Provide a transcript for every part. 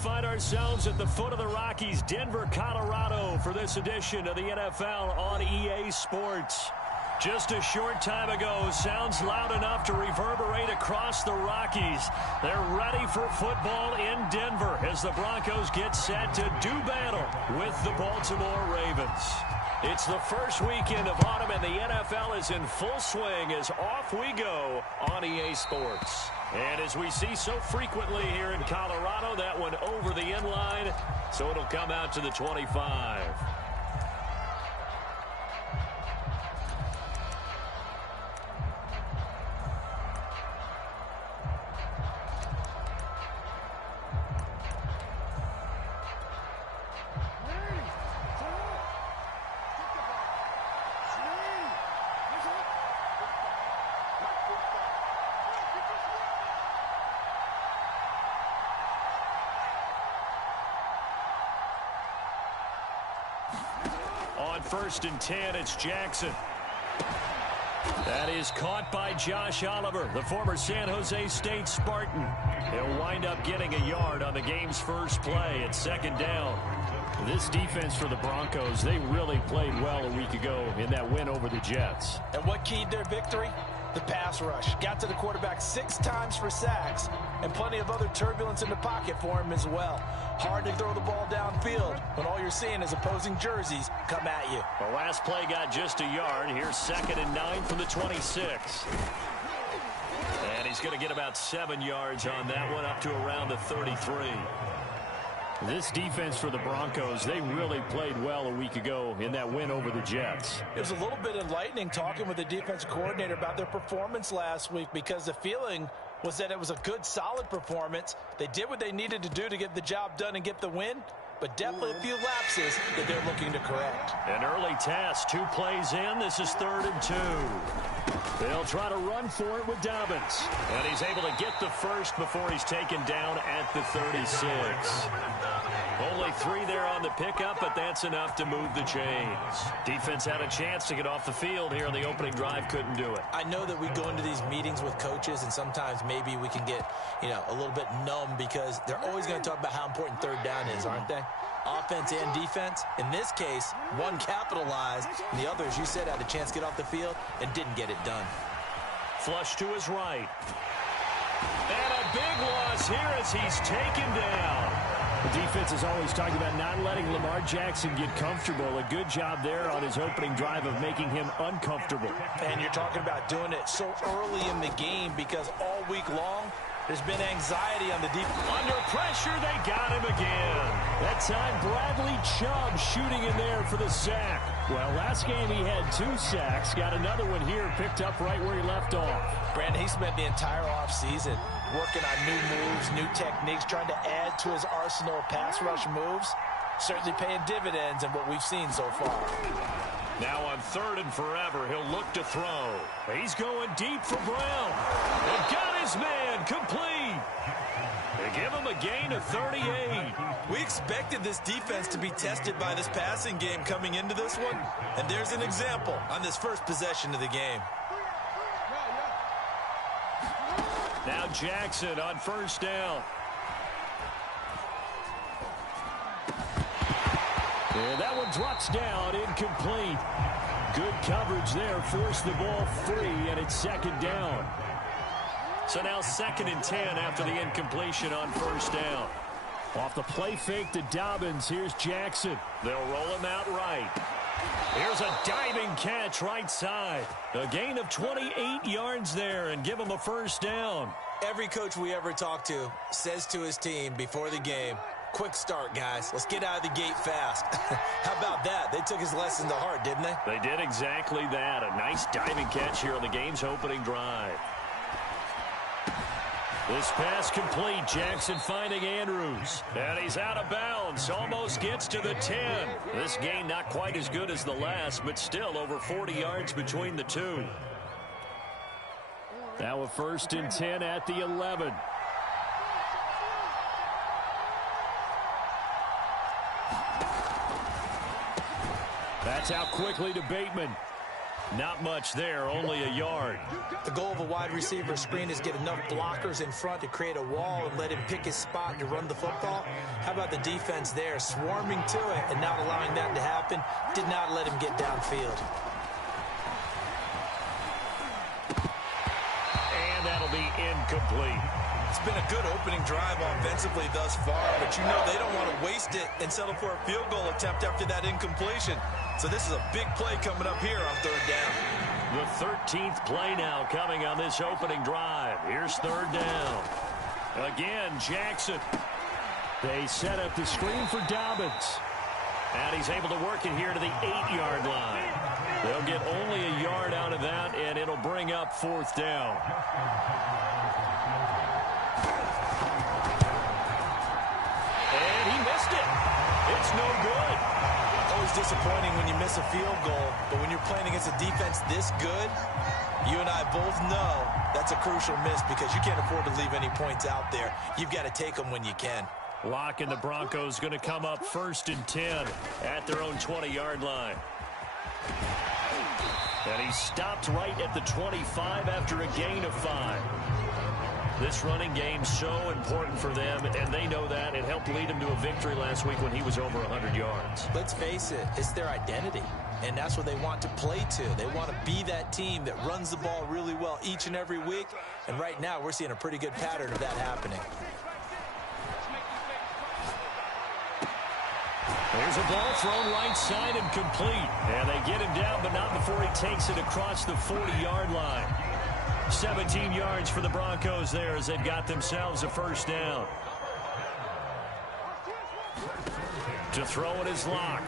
find ourselves at the foot of the Rockies, Denver, Colorado, for this edition of the NFL on EA Sports. Just a short time ago, sounds loud enough to reverberate across the Rockies. They're ready for football in Denver as the Broncos get set to do battle with the Baltimore Ravens. It's the first weekend of autumn, and the NFL is in full swing as off we go on EA Sports. And as we see so frequently here in Colorado, that one over the end line, so it'll come out to the 25. On 1st and 10, it's Jackson. That is caught by Josh Oliver, the former San Jose State Spartan. He'll wind up getting a yard on the game's first play at 2nd down. This defense for the Broncos, they really played well a week ago in that win over the Jets. And what keyed their victory? The pass rush. Got to the quarterback 6 times for sacks, and plenty of other turbulence in the pocket for him as well. Hard to throw the ball downfield when all you're seeing is opposing jerseys come at you. The last play got just a yard. Here's 2nd and 9 from the 26. And he's going to get about 7 yards on that one, up to around the 33. This defense for the Broncos, they really played well a week ago in that win over the Jets. It was a little bit enlightening talking with the defensive coordinator about their performance last week, because the feeling was that it was a good, solid performance. They did what they needed to do to get the job done and get the win, but definitely a few lapses that they're looking to correct. An early task, 2 plays in. This is 3rd and 2. They'll try to run for it with Dobbins. And he's able to get the first before he's taken down at the 36. Only 3 there on the pickup, but that's enough to move the chains. Defense had a chance to get off the field here in the opening drive, couldn't do it. I know that we go into these meetings with coaches, and sometimes maybe we can get, a little bit numb, because they're always going to talk about how important 3rd down is, aren't they? Offense and defense. In this case, one capitalized, and the other, as you said, had a chance to get off the field and didn't get it done. Flush to his right. And a big loss here as he's taken down. The defense is always talking about not letting Lamar Jackson get comfortable. A good job there on his opening drive of making him uncomfortable. And you're talking about doing it so early in the game, because all week long, there's been anxiety on the deep. Under pressure, they got him again. That time, Bradley Chubb shooting in there for the sack. Well, last game he had 2 sacks. Got another one here, picked up right where he left off. Brandon, he spent the entire offseason working on new moves, new techniques, trying to add to his arsenal of pass rush moves. Certainly paying dividends in what we've seen so far. Now on 3rd and forever, he'll look to throw. He's going deep for Brown. They've got his man complete. They give him a gain of 38. We expected this defense to be tested by this passing game coming into this one, and there's an example on this first possession of the game. Now Jackson on 1st down. And that one drops down, incomplete. Good coverage there, forced the ball free, and it's 2nd down. So now 2nd and 10 after the incompletion on 1st down. Off the play fake to Dobbins, here's Jackson. They'll roll him out right. Here's a diving catch right side. A gain of 28 yards there, and give him a 1st down. Every coach we ever talk to says to his team before the game, quick start, guys. Let's get out of the gate fast. How about that? They took his lesson to heart, didn't they? They did exactly that. A nice diving catch here on the game's opening drive. This pass complete. Jackson finding Andrews. And he's out of bounds. Almost gets to the 10. This gain not quite as good as the last, but still over 40 yards between the two. Now a 1st and 10 at the 11. That's out quickly to Bateman. Not much there, only a yard. The goal of a wide receiver screen is get enough blockers in front to create a wall and let him pick his spot to run the football. How about the defense there, swarming to it and not allowing that to happen? Did not let him get downfield. And that'll be incomplete. It's been a good opening drive offensively thus far, but you know they don't want to waste it and settle for a field goal attempt after that incompletion. So this is a big play coming up here on third down. The 13th play now coming on this opening drive. Here's third down. Again, Jackson. They set up the screen for Dobbins. And he's able to work it here to the 8-yard line. They'll get only a yard out of that, and it'll bring up fourth down. And he missed it. It's no good. Always disappointing when you miss a field goal, but when you're playing against a defense this good, you and I both know that's a crucial miss because you can't afford to leave any points out there. You've got to take them when you can. Locke and the Broncos going to come up 1st and 10 at their own 20-yard line. And he stopped right at the 25 after a gain of 5. This running game so important for them, and they know that. It helped lead him to a victory last week when he was over 100 yards. Let's face it, it's their identity, and that's what they want to play to. They want to be that team that runs the ball really well each and every week, and right now we're seeing a pretty good pattern of that happening. There's a ball thrown right side and complete. And they get him down, but not before he takes it across the 40-yard line. 17 yards for the Broncos there as they've got themselves a first down. To throw it is Locke.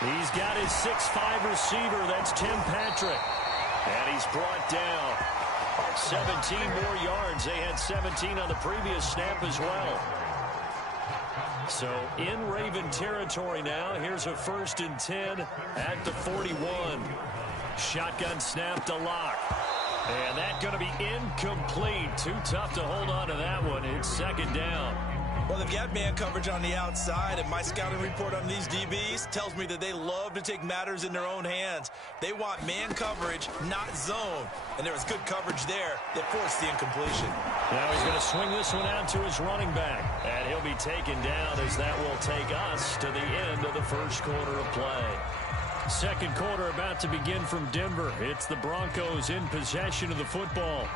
He's got his 6'5 receiver. That's Tim Patrick. And he's brought down. 17 more yards. They had 17 on the previous snap as well. So in Raven territory now. Here's a 1st and 10 at the 41. Shotgun snap to Locke. And that's going to be incomplete. Too tough to hold on to that one. It's 2nd down. Well, they've got man coverage on the outside, and my scouting report on these DBs tells me that they love to take matters in their own hands. They want man coverage, not zone. And there was good coverage there that forced the incompletion. Now he's going to swing this one out to his running back. And he'll be taken down as that will take us to the end of the first quarter of play. Second quarter about to begin from Denver. It's the Broncos in possession of the football.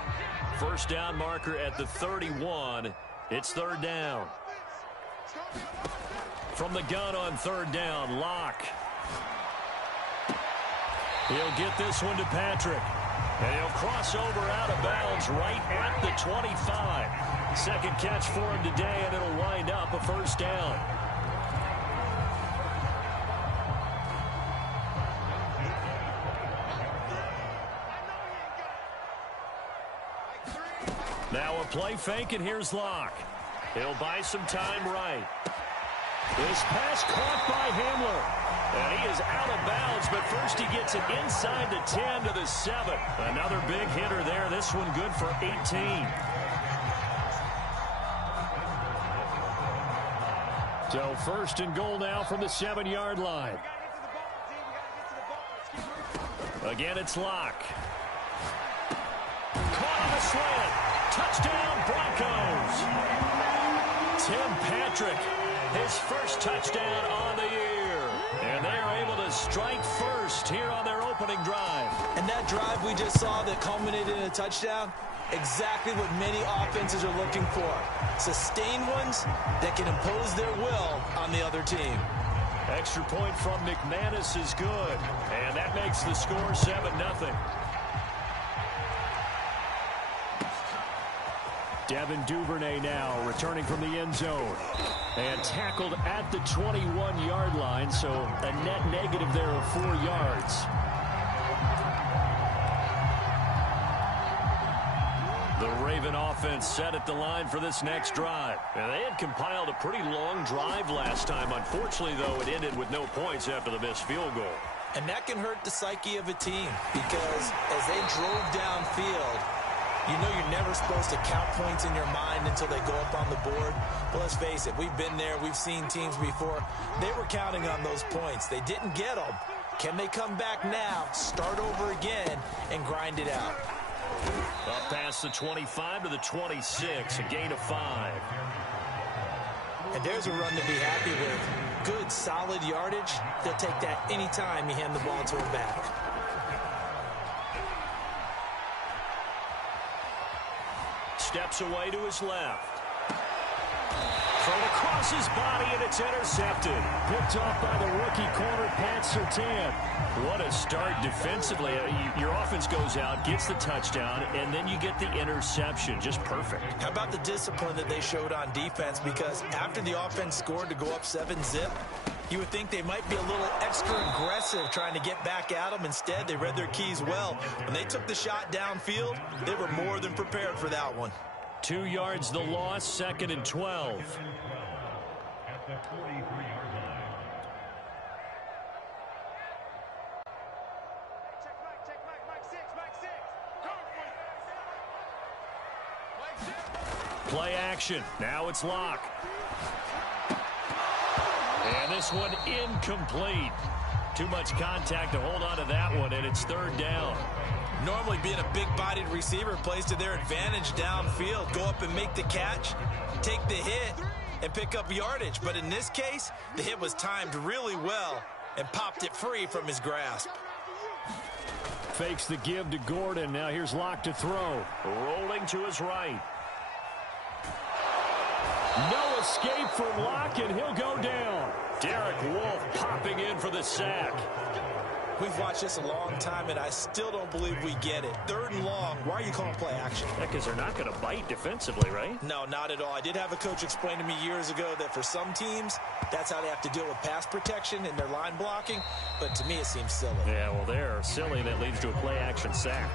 First down marker at the 31. It's third down. From the gun on third down, Locke. He'll get this one to Patrick. And he'll cross over out of bounds right at the 25. Second catch for him today, and it'll wind up a first down. Now a play fake, and here's Locke. He'll buy some time right. This pass caught by Hamler. And he is out of bounds, but first he gets it inside the 10 to the 7. Another big hitter there. This one good for 18. So 1st and goal now from the 7-yard line. Again, it's Locke. Caught on the slant. Touchdown, Broncos. Tim Patrick, his first touchdown on the year. And they're able to strike first here on their opening drive. And that drive we just saw that culminated in a touchdown, exactly what many offenses are looking for. Sustained ones that can impose their will on the other team. Extra point from McManus is good. And that makes the score 7-0. Devin Duvernay now returning from the end zone. And tackled at the 21-yard line, so a net negative there of 4 yards. The Raven offense set at the line for this next drive. And they had compiled a pretty long drive last time. Unfortunately, though, it ended with no points after the missed field goal. And that can hurt the psyche of a team because as they drove downfield, you know you're never supposed to count points in your mind until they go up on the board. But let's face it, we've been there. We've seen teams before. They were counting on those points. They didn't get them. Can they come back now, start over again, grind it out. Up past the 25 to the 26, a gain of 5. And there's a run to be happy with. Good, solid yardage. They'll take that anytime you hand the ball to him back. Steps away to his left. Thrown across his body, and it's intercepted. Picked off by the rookie corner, Pat Surtain. What a start defensively. Your offense goes out, gets the touchdown, and then you get the interception. Just perfect. How about the discipline that they showed on defense? Because after the offense scored to go up 7-zip, you would think they might be a little extra aggressive trying to get back at them. Instead, they read their keys well. When they took the shot downfield, they were more than prepared for that one. 2 yards the loss, 2nd and 12. At the 43-yard line. Play action. Now it's Locke. And this one incomplete. Too much contact to hold on to that one, and it's 3rd down. Normally being a big-bodied receiver plays to their advantage downfield. Go up and make the catch, take the hit, and pick up yardage. But in this case, the hit was timed really well and popped it free from his grasp. Fakes the give to Gordon. Now here's Locke to throw. Rolling to his right. No escape from Locke, and he'll go down. Derek Wolfe popping in for the sack. We've watched this a long time, and I still don't believe we get it. 3rd and long. Why are you calling play action? Because they're not going to bite defensively, right? No, not at all. I did have a coach explain to me years ago that for some teams, that's how they have to deal with pass protection and their line blocking. But to me, it seems silly. Yeah, well, they're silly, and that leads to a play action sack.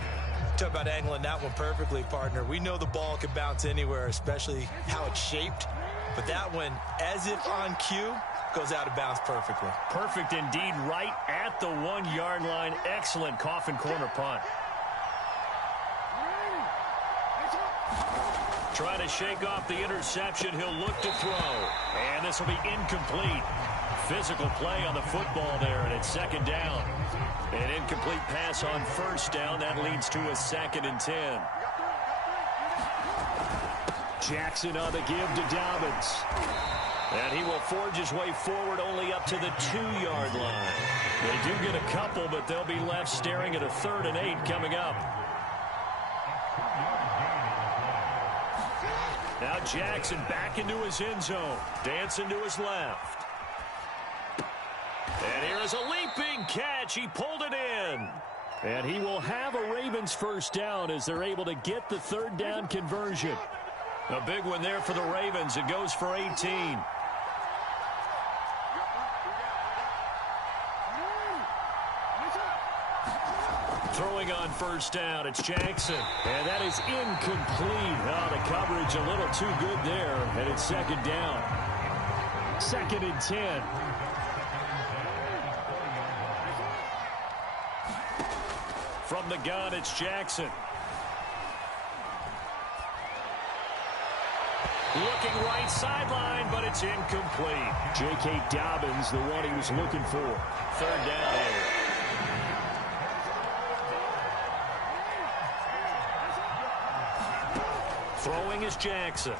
Talk about angling that one perfectly, partner. We know the ball can bounce anywhere, especially how it's shaped. But that one, as if on cue, goes out of bounds perfectly. Perfect indeed, right at the 1-yard line. Excellent coffin corner punt. Trying to shake off the interception. He'll look to throw. And this will be incomplete. Physical play on the football there, and it's 2nd down. An incomplete pass on 1st down. That leads to a 2nd and 10. Jackson on the give to Dobbins. And he will forge his way forward only up to the 2-yard line. They do get a couple, but they'll be left staring at a 3rd and 8 coming up. Now Jackson back into his end zone. Dancing to his left. And here is a leaping catch. He pulled it in. And he will have a Ravens 1st down as they're able to get the 3rd down conversion. A big one there for the Ravens. It goes for 18. Throwing on 1st down, it's Jackson. And that is incomplete. Oh, the coverage a little too good there. And it's 2nd down. 2nd and 10. From the gun, it's Jackson. Looking right sideline, but it's incomplete. J.K. Dobbins, the one he was looking for. 3rd down here. Throwing is Jackson.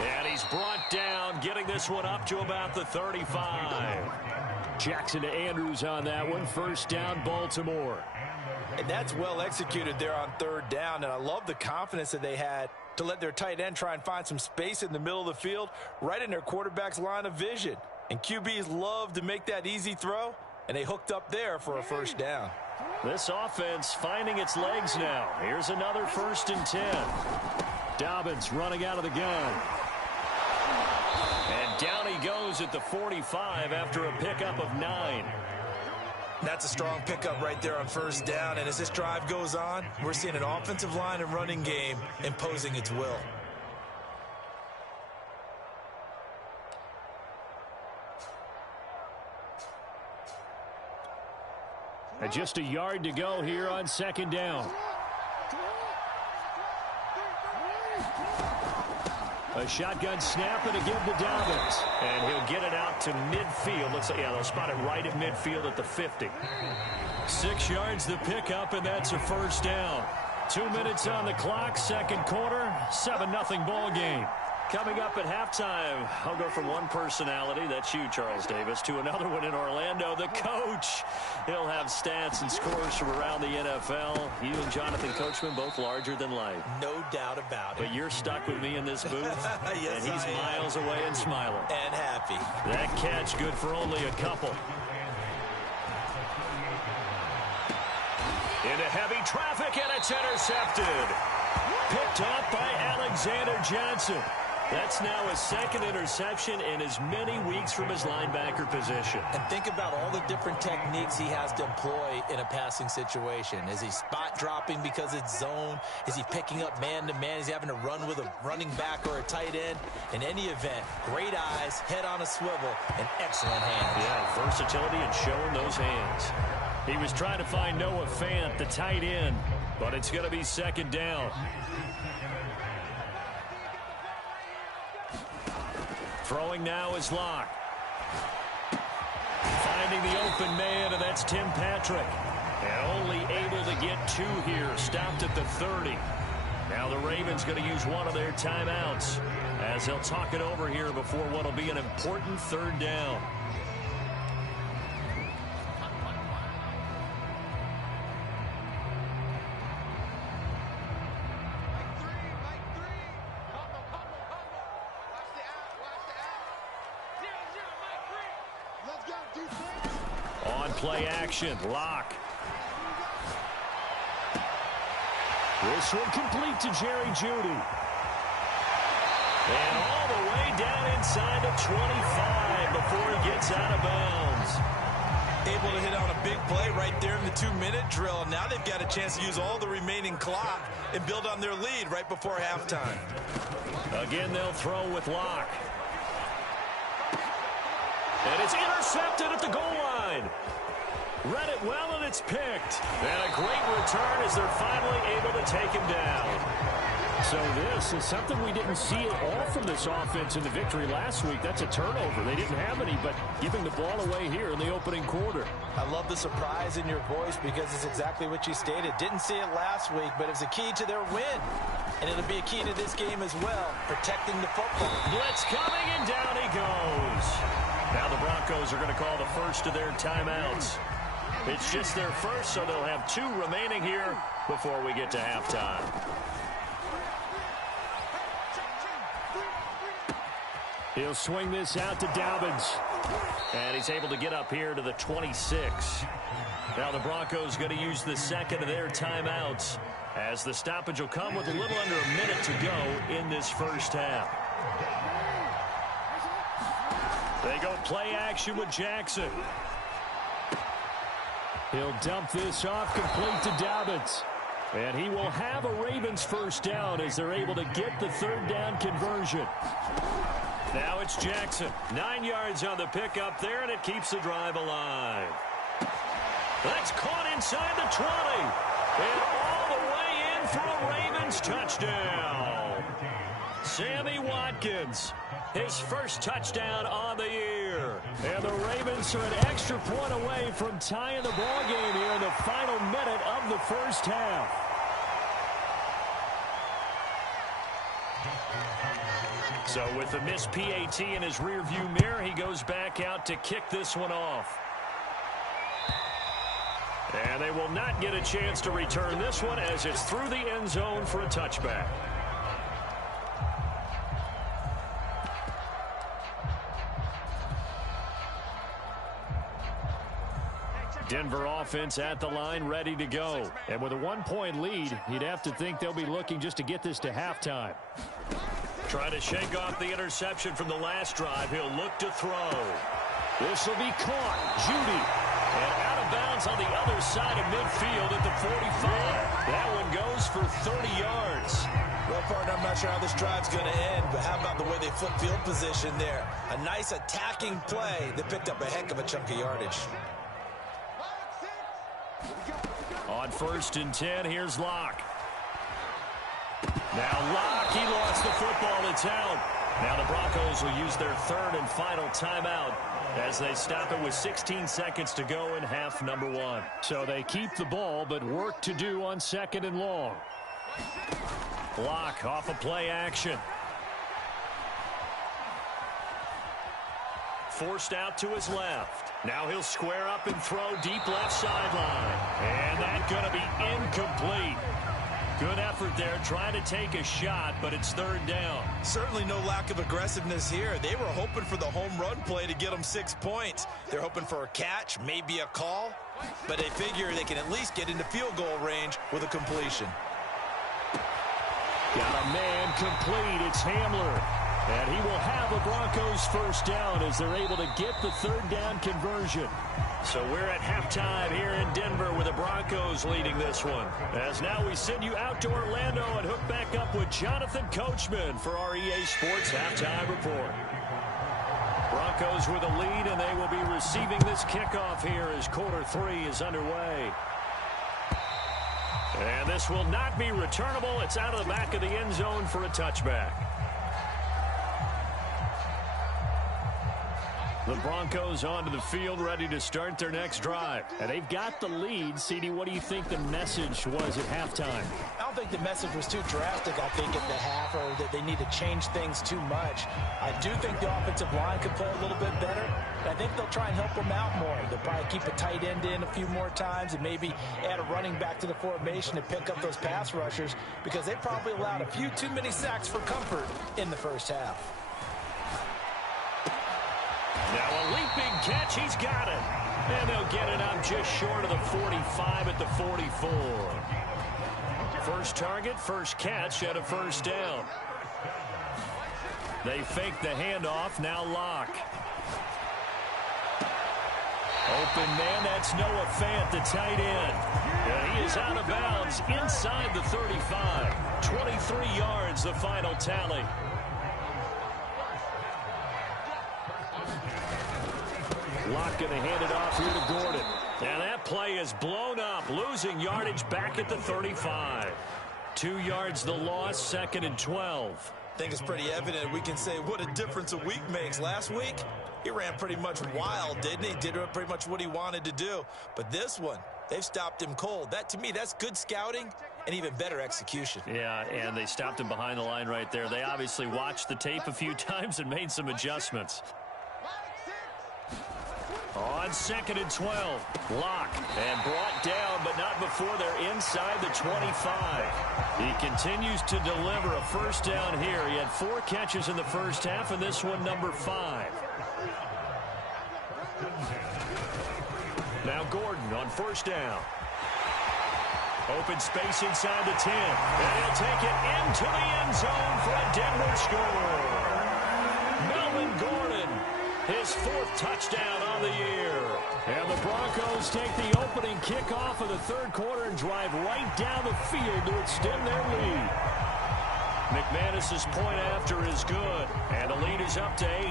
And he's brought down, getting this one up to about the 35. Jackson to Andrews on that one. 1st down, Baltimore. And that's well executed there on 3rd down, and I love the confidence that they had to let their tight end try and find some space in the middle of the field, right in their quarterback's line of vision. And QBs love to make that easy throw, and they hooked up there for a 1st down. This offense finding its legs now. Here's another 1st and 10. Dobbins running out of the gun. And down he goes at the 45 after a pickup of 9. That's a strong pickup right there on 1st down, and as this drive goes on, we're seeing an offensive line and running game imposing its will. And just a yard to go here on 2nd down. A shotgun snap and again to Dobbins. And he'll get it out to midfield. Looks like, yeah, they'll spot it right at midfield at the 50. 6 yards the pickup, and that's a first down. 2 minutes on the clock, second quarter, 7-0 ball game. Coming up at halftime, I'll go from one personality, that's you, Charles Davis, to another one in Orlando, the coach. He'll have stats and scores from around the NFL. You and Jonathan Coachman, both larger than life. No doubt about it. But you're stuck with me in this booth, yes, and he's miles away and smiling. And happy. That catch good for only a couple. Into heavy traffic, and it's intercepted. Picked up by Alexander Johnson. That's now his second interception in as many weeks from his linebacker position. And think about all the different techniques he has to employ in a passing situation. Is he spot dropping because it's zone? Is he picking up man-to-man? Is he having to run with a running back or a tight end? In any event, great eyes, head on a swivel, and excellent hands. Yeah, versatility and showing those hands. He was trying to find Noah Fant, the tight end, but it's going to be second down. Throwing now is Locke. Finding the open man, and that's Tim Patrick. And only able to get 2 here. Stopped at the 30. Now the Ravens going to use one of their timeouts as they'll talk it over here before what will be an important third down. Play action. Locke. This one complete to Jerry Jeudy. And all the way down inside the 25 before he gets out of bounds. Able to hit on a big play right there in the 2-minute drill. Now they've got a chance to use all the remaining clock and build on their lead right before halftime. Again, they'll throw with Locke. And it's intercepted at the goal line. Read it well, and it's picked. And a great return as they're finally able to take him down. So this is something we didn't see at all from this offense in the victory last week. That's a turnover. They didn't have any, but giving the ball away here in the opening quarter. I love the surprise in your voice because it's exactly what you stated. Didn't see it last week, but it was a key to their win. And it'll be a key to this game as well, protecting the football. Blitz coming, and down he goes. Now the Broncos are going to call the first of their timeouts. It's just their first, so they'll have 2 remaining here before we get to halftime. He'll swing this out to Dobbins. And he's able to get up here to the 26. Now the Broncos going to use the second of their timeouts as the stoppage will come with a little under a minute to go in this first half. They go play action with Jackson. He'll dump this off complete to Dobbins. And he will have a Ravens first down as they're able to get the third down conversion. Now it's Jackson. 9 yards on the pickup there, and it keeps the drive alive. That's caught inside the 20. And all the way in for a Ravens touchdown. Sammy Watkins, his first touchdown on the year. And the Ravens are an extra point away from tying the ball game here in the final minute of the first half. So with the missed PAT in his rearview mirror, he goes back out to kick this one off. And they will not get a chance to return this one as it's through the end zone for a touchback. Denver offense at the line, ready to go. And with a 1-point lead, you'd have to think they'll be looking just to get this to halftime. Trying to shake off the interception from the last drive. He'll look to throw. This will be caught. Jeudy. And out of bounds on the other side of midfield at the 45. That one goes for 30 yards. Well, partner, I'm not sure how this drive's going to end, but how about the way they flip field position there? A nice attacking play that picked up a heck of a chunk of yardage. On 1st and 10, here's Locke. Now Locke, he lost the football. It's out. Now the Broncos will use their third and final timeout as they stop it with 16 seconds to go in half number one. So they keep the ball, but work to do on second and long. Block off of play action. Forced out to his left. Now he'll square up and throw deep left sideline. And that's going to be incomplete. Good effort there, trying to take a shot, but it's third down. Certainly no lack of aggressiveness here. They were hoping for the home run play to get them 6 points. They're hoping for a catch, maybe a call, but they figure they can at least get into field goal range with a completion. Got a man complete. It's Hamler. And he will have a Broncos first down as they're able to get the third down conversion. So we're at halftime here in Denver with the Broncos leading this one. As now we send you out to Orlando and hook back up with Jonathan Coachman for our EA Sports Halftime Report. Broncos with a lead, and they will be receiving this kickoff here as quarter three is underway. And this will not be returnable. It's out of the back of the end zone for a touchback. The Broncos onto the field, ready to start their next drive. And they've got the lead. CD, what do you think the message was at halftime? I don't think the message was too drastic, I think, at the half, or that they need to change things too much. I do think the offensive line could play a little bit better. I think they'll try and help them out more. They'll probably keep a tight end in a few more times and maybe add a running back to the formation to pick up those pass rushers, because they probably allowed a few too many sacks for comfort in the first half. Now a leaping catch, he's got it. And they'll get it up just short of the 45 at the 44. First target, first catch at a first down. They fake the handoff, now Locke. Open man, that's Noah Fant, the tight end. And he is out of bounds inside the 35. 23 yards, the final tally. Locke going to hand it off here to Gordon. And that play is blown up, losing yardage back at the 35. 2 yards the loss, second and 12. I think it's pretty evident. We can say what a difference a week makes. Last week, he ran pretty much wild, didn't he? Did pretty much what he wanted to do. But this one, they've stopped him cold. That, to me, that's good scouting and even better execution. Yeah, and they stopped him behind the line right there. They obviously watched the tape a few times and made some adjustments. On second and 12, Locke, and brought down, but not before they're inside the 25. He continues to deliver a first down here. He had 4 catches in the first half, and this one number 5. Now Gordon on first down. Open space inside the 10, and he'll take it into the end zone for a Denver score. Melvin Gordon, his 4th touchdown on the year. And the Broncos take the opening kickoff of the third quarter and drive right down the field to extend their lead. McManus's point after is good, and the lead is up to 8.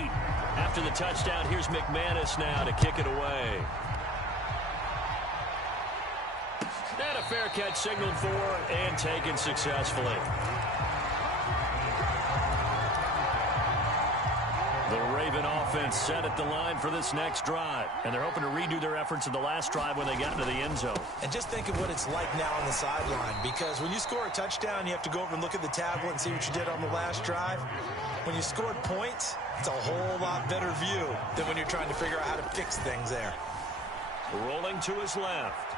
After the touchdown, here's McManus now to kick it away. And a fair catch signaled for and taken successfully. The Raven offense set at the line for this next drive, and they're hoping to redo their efforts in the last drive when they got into the end zone. And just think of what it's like now on the sideline, because when you score a touchdown, you have to go over and look at the tablet and see what you did on the last drive. When you scored points, it's a whole lot better view than when you're trying to figure out how to fix things there. Rolling to his left.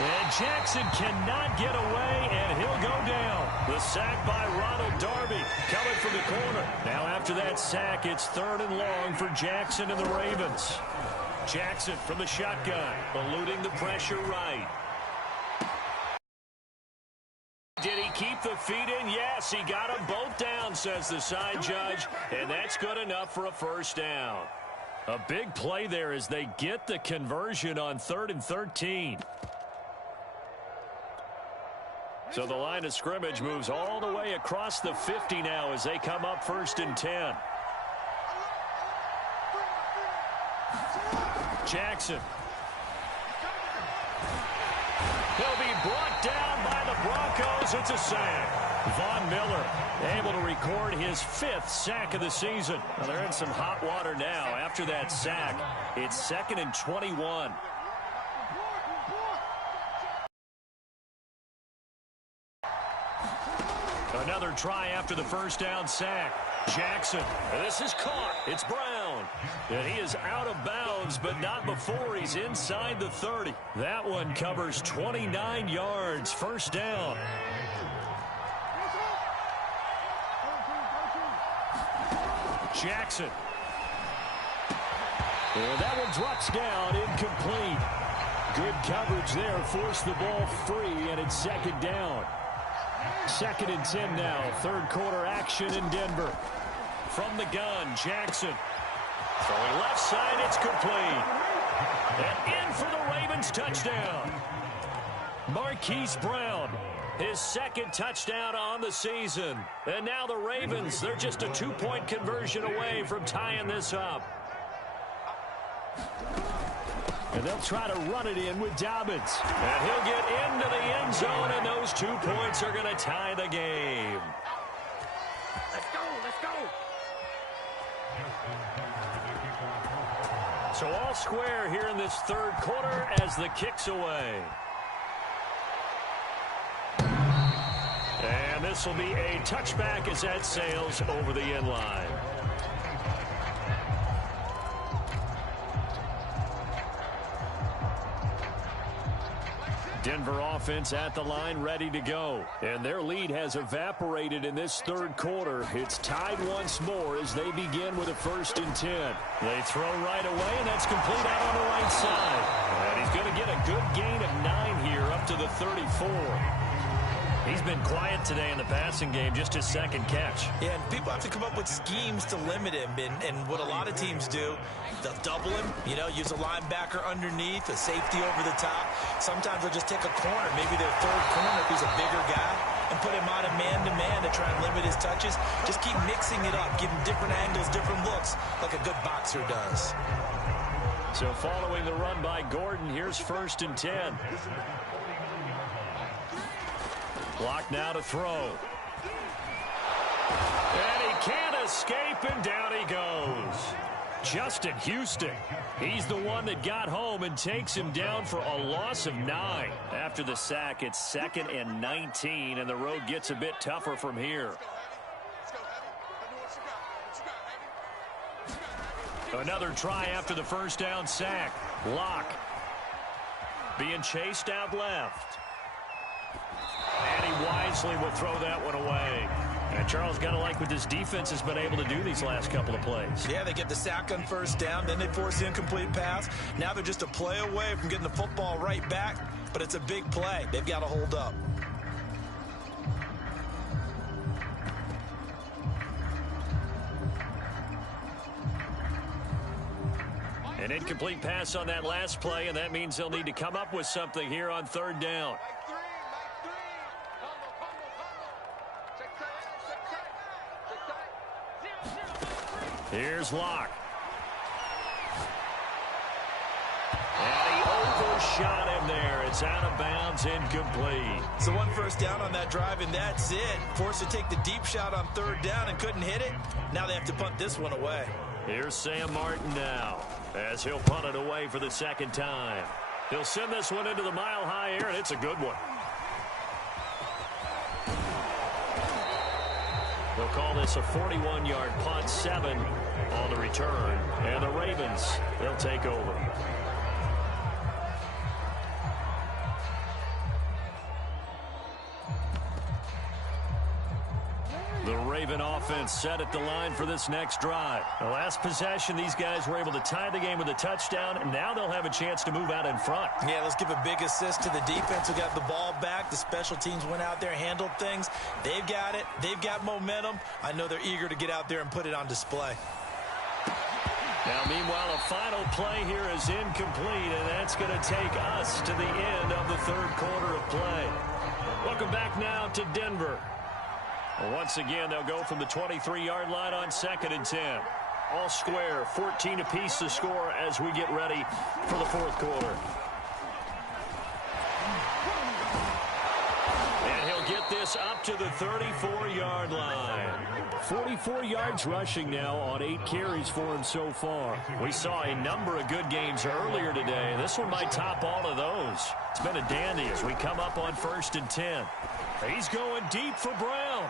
And Jackson cannot get away, and he'll go down. The sack by Ronald Darby coming from the corner. Now after that sack, it's third and long for Jackson and the Ravens. Jackson from the shotgun, eluding the pressure right. Did he keep the feet in? Yes, he got them both down, says the side judge, and that's good enough for a first down. A big play there as they get the conversion on 3rd and 13. So the line of scrimmage moves all the way across the 50 now as they come up 1st and 10. Jackson. He'll be brought down by the Broncos. It's a sack. Von Miller able to record his 5th sack of the season. Well, they're in some hot water now. After that sack, it's 2nd and 21. Another try after the first down sack. Jackson. This is caught. It's Brown. And he is out of bounds, but not before he's inside the 30. That one covers 29 yards. First down. Jackson. And that one drops down, incomplete. Good coverage there, forced the ball free, and it's 2nd down. 2nd and 10 now, 3rd quarter action in Denver. From the gun, Jackson. Throwing left side, it's complete. And in for the Ravens touchdown. Marquise Brown, his 2nd touchdown on the season. And now the Ravens, they're just a 2-point conversion away from tying this up. And they'll try to run it in with Dobbins. And he'll get into the end zone, and those 2 points are going to tie the game. Let's go, let's go. So all square here in this 3rd quarter as the kick's away. And this will be a touchback as that sails over the end line. Denver offense at the line, ready to go. And their lead has evaporated in this 3rd quarter. It's tied once more as they begin with a 1st and 10. They throw right away, and that's complete out on the right side. And he's going to get a good gain of 9 here up to the 34. He's been quiet today in the passing game, just his 2nd catch. Yeah, and people have to come up with schemes to limit him. And what a lot of teams do, they'll double him, use a linebacker underneath, a safety over the top. Sometimes they'll just take a corner, maybe their 3rd corner if he's a bigger guy, and put him out of man-to-man to try and limit his touches. Just keep mixing it up, give him different angles, different looks, like a good boxer does. So following the run by Gordon, here's 1st and 10. Block now to throw. And he can't escape, and down he goes. Justin Houston. He's the one that got home and takes him down for a loss of 9. After the sack, it's 2nd and 19, and the road gets a bit tougher from here. Another try after the first down sack. Locke being chased out left. And he wisely will throw that one away. And Charles, got to like what this defense has been able to do these last couple of plays. Yeah, they get the sack on 1st down, then they force the incomplete pass. Now they're just a play away from getting the football right back, but it's a big play. They've got to hold up. An incomplete pass on that last play, and that means they'll need to come up with something here on 3rd down. Here's Locke. And he overshot him there. It's out of bounds, incomplete. So 1 first down on that drive, and that's it. Forced to take the deep shot on 3rd down and couldn't hit it. Now they have to punt this one away. Here's Sam Martin now, as he'll punt it away for the 2nd time. He'll send this one into the mile-high air, and it's a good one. They'll call this a 41-yard punt, 7 on the return. And the Ravens, they'll take over. The Raven offense set at the line for this next drive. The last possession, these guys were able to tie the game with a touchdown, and now they'll have a chance to move out in front. Yeah, let's give a big assist to the defense who got the ball back. The special teams went out there, handled things. They've got it. They've got momentum. I know they're eager to get out there and put it on display. Now, meanwhile, a final play here is incomplete, and that's going to take us to the end of the 3rd quarter of play. Welcome back now to Denver. Once again, they'll go from the 23-yard line on 2nd and 10. All square, 14 apiece to score as we get ready for the 4th quarter. And he'll get this up to the 34-yard line. 44 yards rushing now on 8 carries for him so far. We saw a number of good games earlier today. This one might top all of those. It's been a dandy as we come up on 1st and 10. He's going deep for Brown.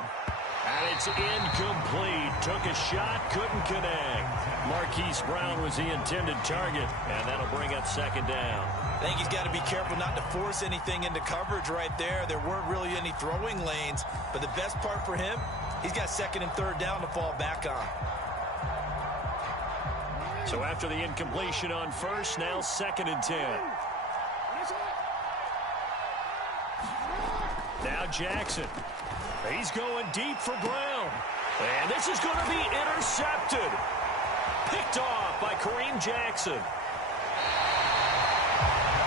And it's incomplete. Took a shot, couldn't connect. Marquise Brown was the intended target, and that'll bring up 2nd down. I think he's got to be careful not to force anything into coverage right there. There weren't really any throwing lanes, but the best part for him, he's got 2nd and 3rd down to fall back on. So after the incompletion on 1st, now 2nd and 10. Now Jackson. He's going deep for Brown. And this is going to be intercepted. Picked off by Kareem Jackson.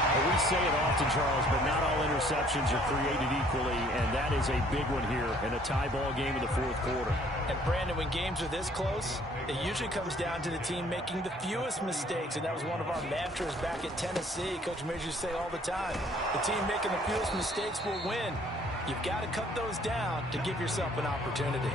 Well, we say it often, Charles, but not all interceptions are created equally, and that is a big one here in a tie ball game in the 4th quarter. And, Brandon, when games are this close, it usually comes down to the team making the fewest mistakes, and that was one of our mantras back at Tennessee. Coach Mears used to say all the time, the team making the fewest mistakes will win. You've got to cut those down to give yourself an opportunity.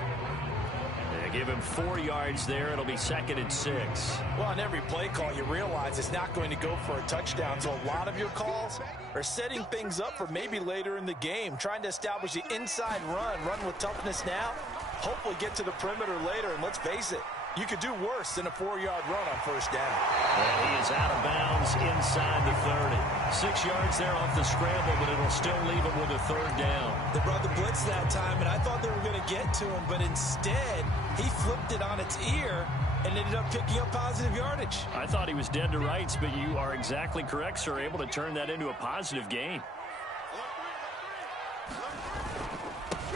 They give him 4 yards there. It'll be 2nd and 6. Well, on every play call, you realize it's not going to go for a touchdown. So a lot of your calls are setting things up for maybe later in the game, trying to establish the inside run with toughness now, hopefully get to the perimeter later. And let's face it, you could do worse than a 4-yard run on 1st down. And he is out of bounds inside the 30. 6 yards there off the scramble, but it'll still leave him with a 3rd down. They brought the blitz that time, and I thought they were going to get to him, but instead he flipped it on its ear and ended up picking up positive yardage. I thought he was dead to rights, but you are exactly correct, sir, able to turn that into a positive gain.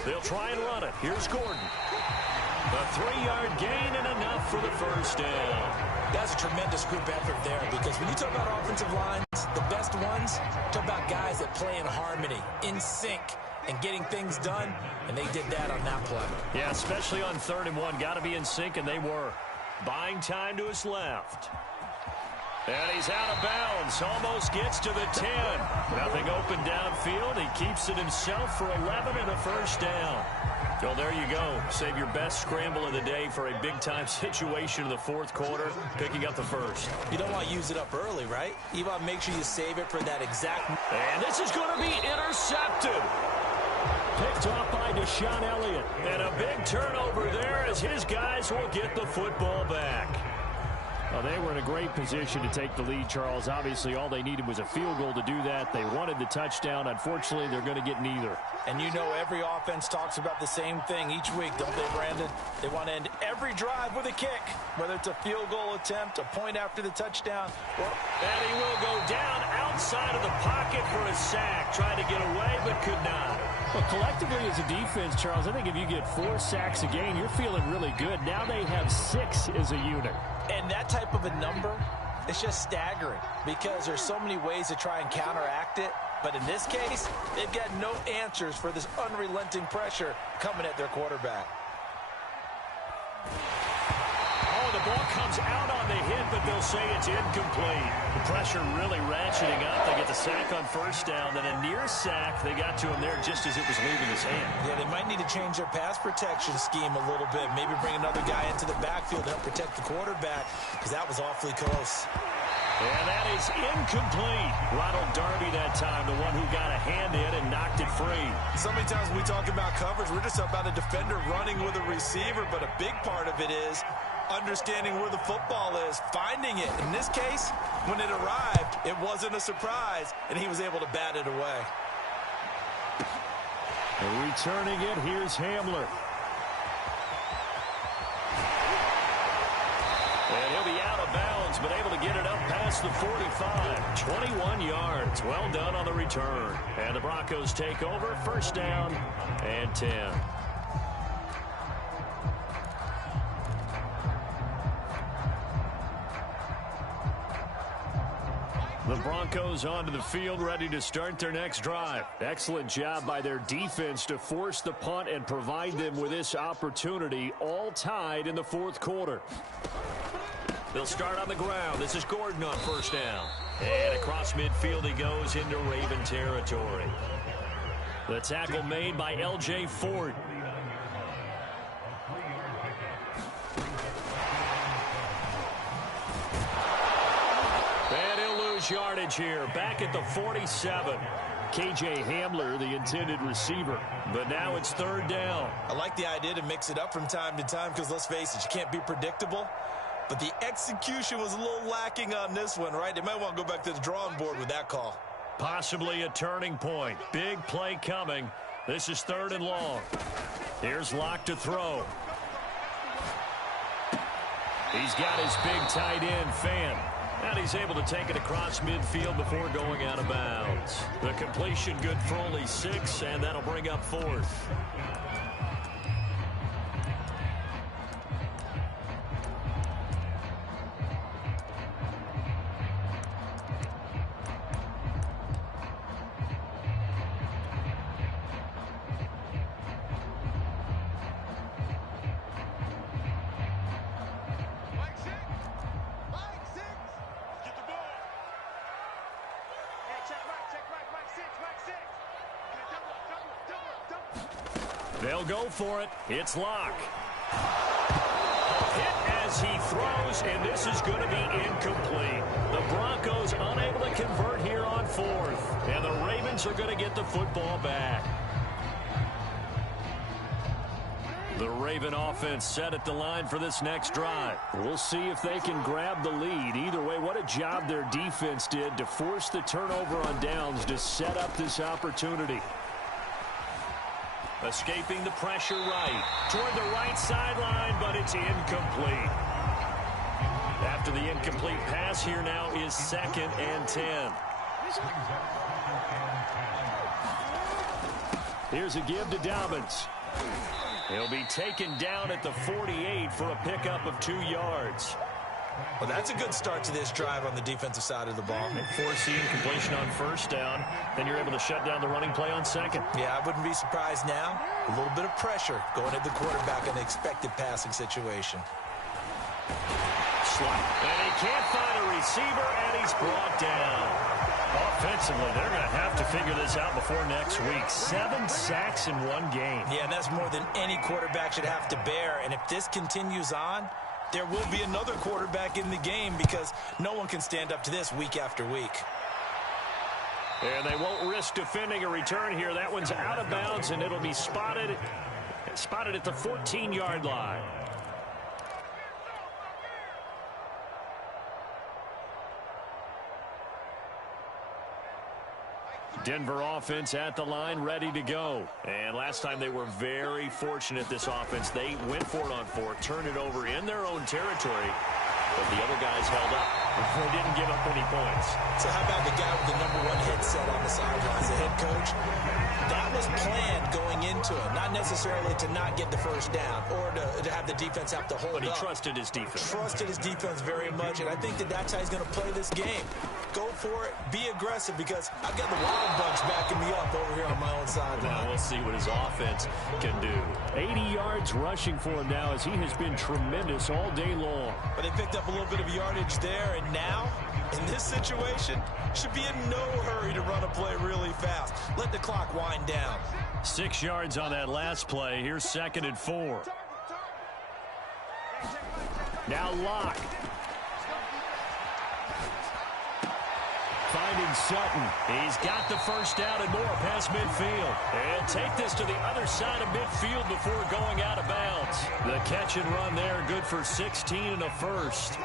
They'll try and run it. Here's Gordon. A 3-yard gain and enough for the 1st down. That's a tremendous group effort there, because when you talk about offensive lines, the best ones, talk about guys that play in harmony, in sync, and getting things done, and they did that on that play. Yeah, especially on 3rd and 1. Got to be in sync, and they were. Buying time to his left. And he's out of bounds. Almost gets to the 10. Nothing open downfield. He keeps it himself for 11 and a 1st down. Well, there you go. Save your best scramble of the day for a big-time situation in the 4th quarter, picking up the 1st. You don't want to use it up early, right? You want to make sure you save it for that exact... And this is going to be intercepted. Picked off by Deshaun Elliott. And a big turnover there as his guys will get the football back. Well, they were in a great position to take the lead, Charles. Obviously, all they needed was a field goal to do that. They wanted the touchdown. Unfortunately, they're going to get neither. And you know every offense talks about the same thing each week, don't they, Brandon? They want to end every drive with a kick, whether it's a field goal attempt, a point after the touchdown. And he will go down outside of the pocket for a sack. Tried to get away, but could not. Well, collectively as a defense, Charles, I think if you get 4 sacks a game, you're feeling really good. Now they have 6 as a unit. And that type of a number, it's just staggering because there's so many ways to try and counteract it. But in this case, they've got no answers for this unrelenting pressure coming at their quarterback. Oh, the ball comes out on the hit, but they'll say it's incomplete. The pressure really ratcheting up. They get the sack on 1st down, then a near sack. They got to him there just as it was leaving his hand. Yeah, they might need to change their pass protection scheme a little bit. Maybe bring another guy into the backfield to help protect the quarterback, because that was awfully close. And that is incomplete. Ronald Darby that time, the one who got a hand in and knocked it free. So many times when we talk about coverage, we're just about a defender running with a receiver, but a big part of it is understanding where the football is, finding it. In this case, when it arrived, it wasn't a surprise, and he was able to bat it away. And returning it, here's Hamler. And he'll be out of bounds, but able to get it up past the 45. 21 yards. Well done on the return. And the Broncos take over. 1st down and 10. The Broncos onto the field, ready to start their next drive. Excellent job by their defense to force the punt and provide them with this opportunity, all tied in the 4th quarter. They'll start on the ground. This is Gordon on 1st down. And across midfield he goes into Raven territory. The tackle made by L.J. Ford. And he'll lose yardage here. Back at the 47. K.J. Hamler, the intended receiver. But now it's third down. I like the idea to mix it up from time to time because, let's face it, you can't be predictable. But the execution was a little lacking on this one, right? They might want to go back to the drawing board with that call. Possibly a turning point. Big play coming. This is third and long. Here's Locke to throw. He's got his big tight end, Fan. And he's able to take it across midfield before going out of bounds. The completion good for only 6, and that'll bring up fourth. They'll go for it. It's Locke. Hit as he throws, and this is going to be incomplete. The Broncos unable to convert here on fourth, and the Ravens are going to get the football back. The Raven offense set at the line for this next drive. We'll see if they can grab the lead. Either way, what a job their defense did to force the turnover on downs to set up this opportunity. Escaping the pressure right. Toward the right sideline, but it's incomplete. After the incomplete pass, here now is 2nd and 10. Here's a give to Dobbins. He'll be taken down at the 48 for a pickup of 2 yards. Well, that's a good start to this drive on the defensive side of the ball. Forcing completion on first down. Then you're able to shut down the running play on second. Yeah, I wouldn't be surprised now. A little bit of pressure going at the quarterback in the expected passing situation. Slot. And he can't find a receiver, and he's brought down. Offensively, they're going to have to figure this out before next week. 7 sacks in one game. Yeah, and that's more than any quarterback should have to bear. And if this continues on, there will be another quarterback in the game because no one can stand up to this week after week. And they won't risk defending a return here. That one's out of bounds, and it'll be spotted at the 14-yard line. Denver offense at the line, ready to go. And last time they were very fortunate, this offense. They went for it on 4, turned it over in their own territory, but the other guys held up. They didn't give up any points. So how about the guy with the #1 headset on the sidelines, the head coach? That was planned going into it, not necessarily to not get the first down or to have the defense have to hold up. But he trusted his defense. Trusted his defense very much, and I think that's how he's going to play this game. Go for it, be aggressive, because I've got the Wild Bucks backing me up over here on my own sideline. Now we'll see what his offense can do. 80 yards rushing for him now as he has been tremendous all day long. But they picked up a little bit of yardage there, and now, in this situation, should be in no hurry to run a play really fast. Let the clock wind down. 6 yards on that last play. Here's 2nd and 4. Now Locke. Finding Sutton. He's got the first down and more past midfield. And take this to the other side of midfield before going out of bounds. The catch and run there, good for 16 and a first.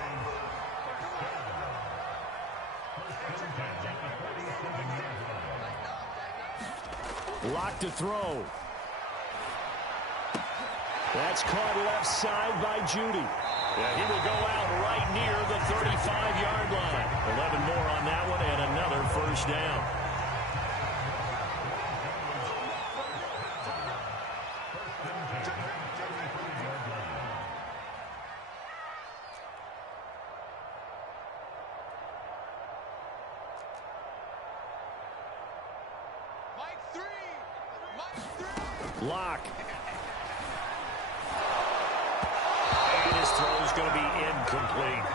Locke to throw. That's caught left side by Judy. Yeah, he will go out right near the 35-yard line. 11 more on that one and another first down. Locke. And his throw is going to be incomplete.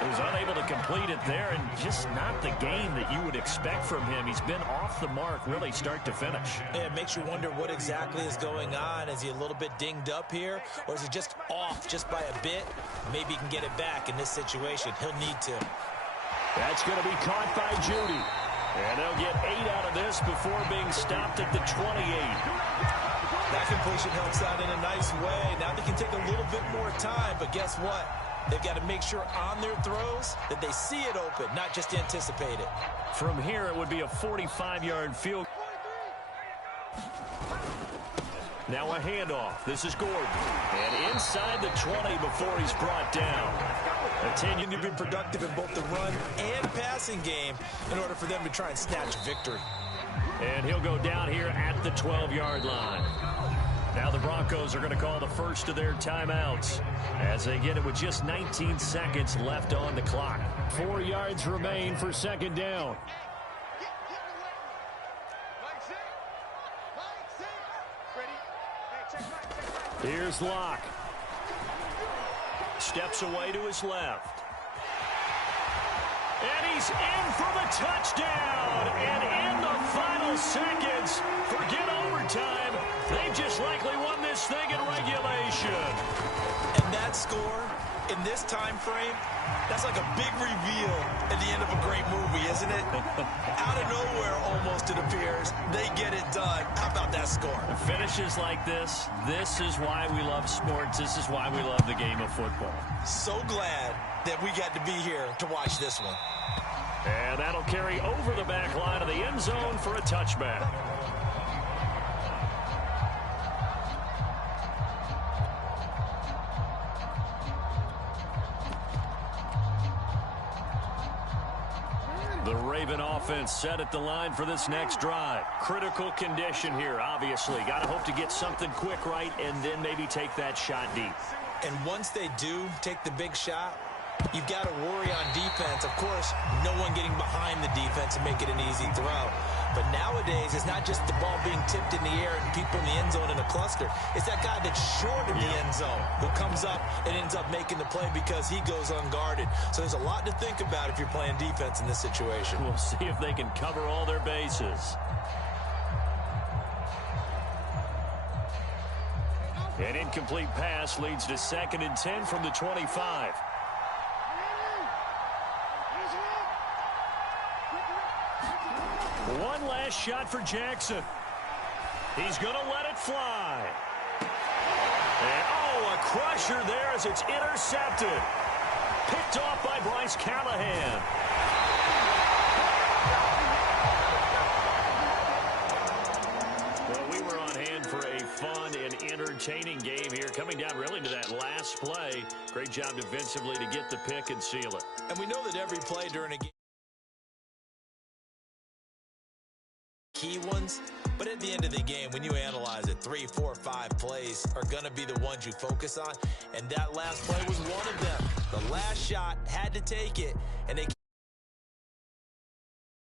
He was unable to complete it there, and just not the game that you would expect from him. He's been off the mark really start to finish. Yeah, it makes you wonder what exactly is going on. Is he a little bit dinged up here, or is he just off just by a bit? Maybe he can get it back in this situation. He'll need to. That's going to be caught by Judy. And they'll get 8 out of this before being stopped at the 28. That completion helps out in a nice way. Now they can take a little bit more time, but guess what? They've got to make sure on their throws that they see it open, not just anticipate it. From here, it would be a 45-yard field. Now a handoff. This is Gordon. And inside the 20 before he's brought down. Continue to be productive in both the run and passing game in order for them to try and snatch victory. And he'll go down here at the 12-yard line. Now the Broncos are going to call the first of their timeouts as they get it with just 19 seconds left on the clock. 4 yards remain for second down. Here's Locke. Steps away to his left. And he's in for the touchdown. And in the final seconds, forget overtime. They've just likely won this thing in regulation. And that score in this time frame, that's like a big reveal at the end of a great movie, isn't it? Out of nowhere, almost, it appears, they get it done. How about that score? Finishes like this is why we love sports. This is why we love the game of football. So glad that we got to be here to watch this one. And that'll carry over the back line of the end zone for a touchback. The Raven offense set at the line for this next drive. Critical condition here, obviously. Got to hope to get something quick right and then maybe take that shot deep. And once they do take the big shot, you've got to worry on defense. Of course, no one getting behind the defense and make it an easy throw. But nowadays, it's not just the ball being tipped in the air and people in the end zone in a cluster. It's that guy that's short of the end zone who comes up and ends up making the play because he goes unguarded. So there's a lot to think about if you're playing defense in this situation. We'll see if they can cover all their bases. An incomplete pass leads to 2nd and 10 from the 25. One last shot for Jackson. He's going to let it fly. And, oh, a crusher there as it's intercepted. Picked off by Bryce Callahan. Well, we were on hand for a fun and entertaining game here. Coming down really to that last play. Great job defensively to get the pick and seal it. And we know that every play during a game, key ones, but at the end of the game, when you analyze it, 3, 4, 5 plays are going to be the ones you focus on, and that last play was one of them. The last shot had to take it, and they